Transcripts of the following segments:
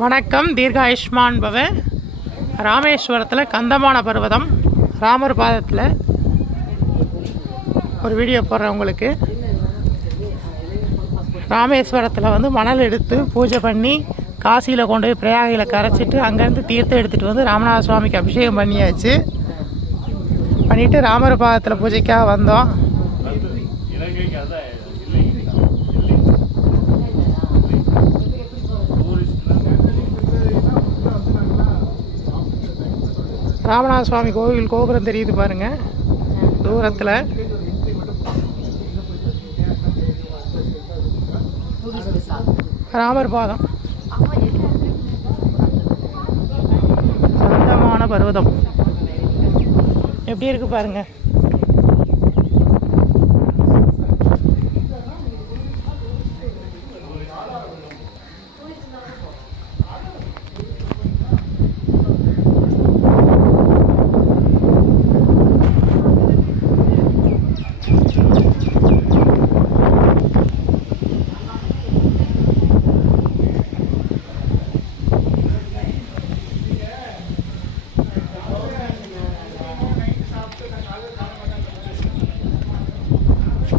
வணக்கம். தீர்காயுஷ்மான் பவ. ராமேஸ்வரத்தில் கந்தமான பர்வதம் ராமர் பாதத்தில் ஒரு வீடியோ போடுறேன் உங்களுக்கு. ராமேஸ்வரத்தில் வந்து மணல் எடுத்து பூஜை பண்ணி காசியில் கொண்டு போய் பிரயாகையில் கரைச்சிட்டு அங்கேருந்து தீர்த்தம் எடுத்துகிட்டு வந்து ராமநாத சுவாமிக்கு அபிஷேகம் பண்ணியாச்சு. பண்ணிவிட்டு ராமர் பாதத்தில் பூஜைக்காக வந்தோம். ராமநாத சுவாமி கோவில் கோபுரம் தெரியுது பாருங்க தூரத்தில். ராமர் பாதம் கந்தமான பர்வதம் எப்படி இருக்கு பாருங்க.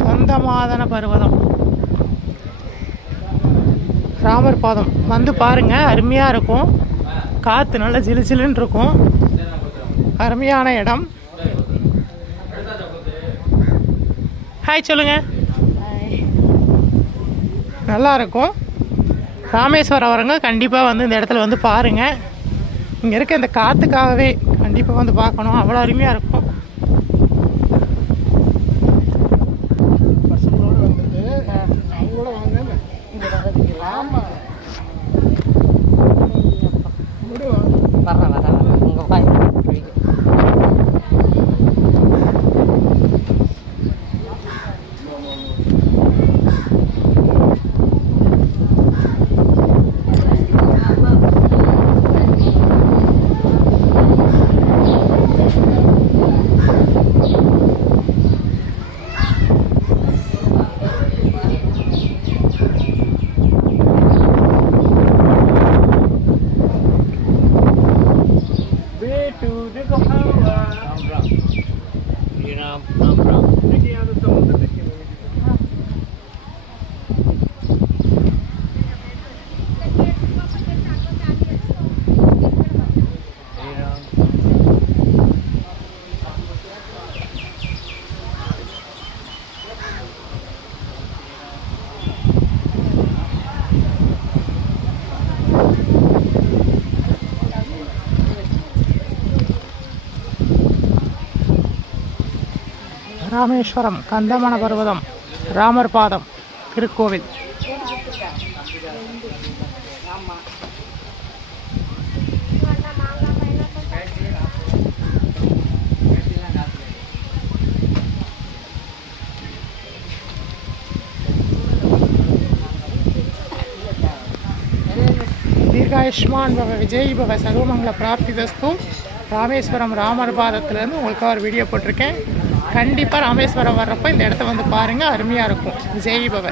கந்தமாதன பர்வதம் ராமர் பாதம் வந்து பாருங்க. அருமையா இருக்கும். காத்து நல்ல ஜிலுஜிலுன்னு இருக்கும். அருமையான இடம். ஹாய் சொல்லுங்க. நல்லா இருக்கும். ராமேஸ்வரம் வரவங்க கண்டிப்பாக வந்து இந்த இடத்துல வந்து பாருங்க. இங்கே இருக்க இந்த காத்துக்காகவே கண்டிப்பாக வந்து பார்க்கணும். அவ்வளோ அருமையாக இருக்கும். ராமேஸ்வரம் கந்தமான பர்வதம் ராமர் பாதம் திருக்கோவில். தீர்காயுஷ்மான் பவ விஜய் பவ சர்வமங்கல பிராப்திதஸ்து. ராமேஸ்வரம் ராமர் பாதத்திலேருந்து உங்களுக்கு ஒரு வீடியோ போட்டிருக்கேன். கண்டிப்பாக ராமேஸ்வரம் வர்றப்போ இந்த இடத்த வந்து பாருங்கள். அருமையாக இருக்கும். விஜய் பவ.